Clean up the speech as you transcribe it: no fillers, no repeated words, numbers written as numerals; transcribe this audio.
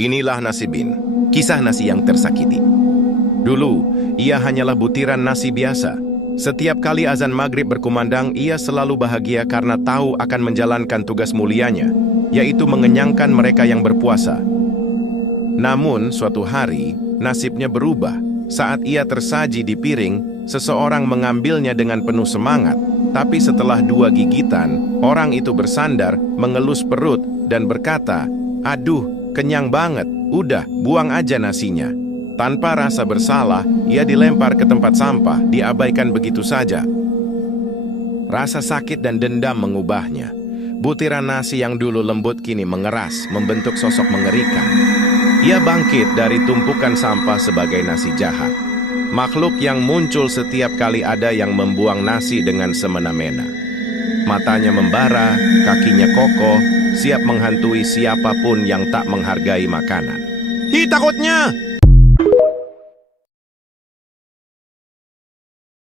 Inilah nasi Bin, kisah nasi yang tersakiti. Dulu, ia hanyalah butiran nasi biasa. Setiap kali azan maghrib berkumandang, ia selalu bahagia karena tahu akan menjalankan tugas mulianya, yaitu mengenyangkan mereka yang berpuasa. Namun, suatu hari, nasibnya berubah. Saat ia tersaji di piring, seseorang mengambilnya dengan penuh semangat. Tapi setelah 2 gigitan, orang itu bersandar, mengelus perut, dan berkata, "Aduh, kenyang banget, udah, buang aja nasinya." Tanpa rasa bersalah, ia dilempar ke tempat sampah, diabaikan begitu saja. Rasa sakit dan dendam mengubahnya. Butiran nasi yang dulu lembut kini mengeras, membentuk sosok mengerikan. Ia bangkit dari tumpukan sampah sebagai nasi jahat. Makhluk yang muncul setiap kali ada yang membuang nasi dengan semena-mena. Matanya membara, kakinya kokoh, siap menghantui siapapun yang tak menghargai makanan. "Hi, takutnya!